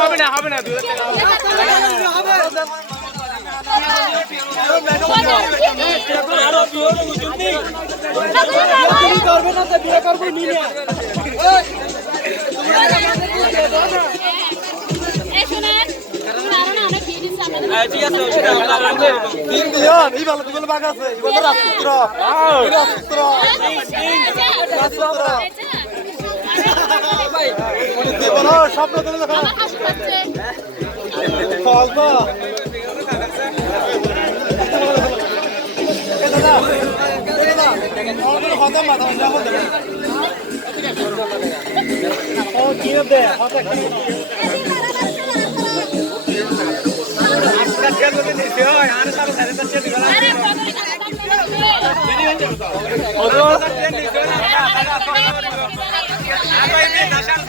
হবে না হবে না দুই ঠিক আছে ওটা তিন মিলিয়ন এই ভালো দুগুলো আছে এগুলো রাজপুত্র রাজপুত্র বলো স্বপ্ন কি দে হতা বলে কি তো জানা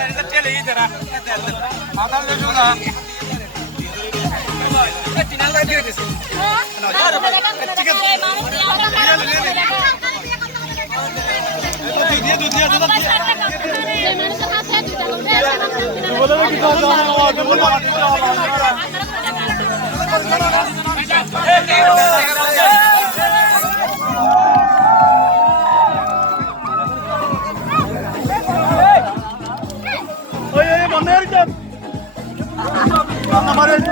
ও Anlamadım.